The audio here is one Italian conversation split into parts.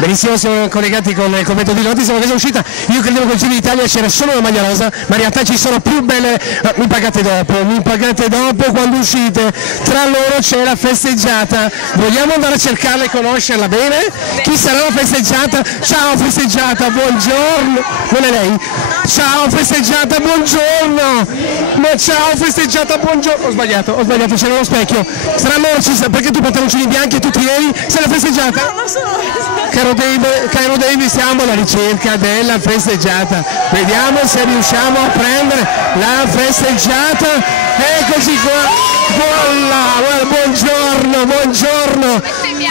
Benissimo, siamo collegati con il commento di Lotti, siamo questa uscita, io credevo che il Giro d'Italia c'era solo la maglia rosa, ma in realtà ci sono più belle, mi pagate dopo quando uscite, tra loro c'è la festeggiata, vogliamo andare a cercarla e conoscerla bene? Chi sarà la festeggiata? Ciao festeggiata, buongiorno, non è lei? Ciao festeggiata, buongiorno, ma ciao festeggiata, buongiorno, ho sbagliato, c'era lo specchio, tra loro ci sta, perché tu pantaloncini bianchi e tu ti levi, sei la festeggiata? No, non sono. Caro David, siamo alla ricerca della festeggiata, vediamo se riusciamo a prendere la festeggiata, eccoci qua.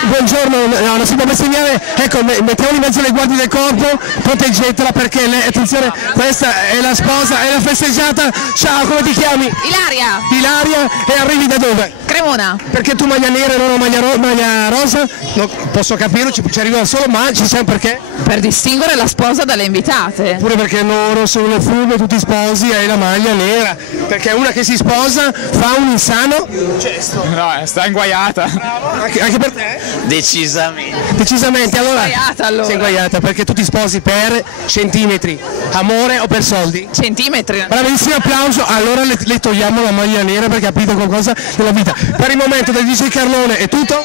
Buongiorno, no, non si può bestemmiare, ecco, mettiamo in mezzo le guardie del corpo, proteggetela perché, attenzione, questa è la sposa, è la festeggiata, ciao, come ti chiami? Ilaria, e arrivi da dove? Cremona. Perché tu maglia nera e non maglia rosa? No, posso capirlo, ci arriva solo, ma ci sai perché? Per distinguere la sposa dalle invitate. Oppure perché loro sono le furbe, tutti sposi, hai la maglia nera, perché una che si sposa fa un insano gesto. No, sta inguaiata. Anche per te? Decisamente, allora. Sei inguaiata perché tu ti sposi per centimetri, amore o per soldi? Centimetri. Bravissimo, applauso, allora le togliamo la maglia nera perché ha capito qualcosa della vita. Per il momento del DJ Carlone è tutto?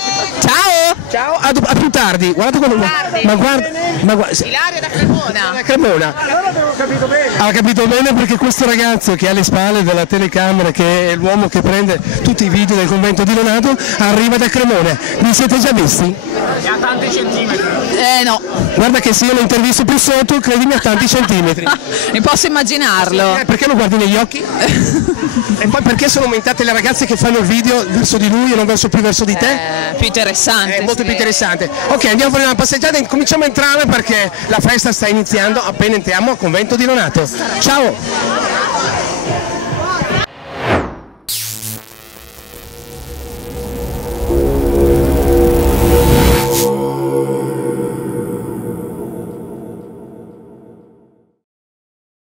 Ciao, a più tardi, guardate quello. Ma guarda, Ilaria da Cremona. Allora avevo capito bene. Ha capito bene perché questo ragazzo che ha alle spalle della telecamera, che è l'uomo che prende tutti i video del convento di Donato, arriva da Cremona. Vi siete già visti? Ha tanti centimetri. No. Guarda che se io lo intervisto più sotto, credimi, a tanti centimetri. Mi posso immaginarlo. Perché lo guardi negli occhi? E poi perché sono aumentate le ragazze che fanno il video verso di lui e non verso di te? Più interessante. È molto più interessante. Ok, andiamo a fare una passeggiata e cominciamo a entrare perché la festa sta iniziando appena entriamo al convento di Donato. Ciao!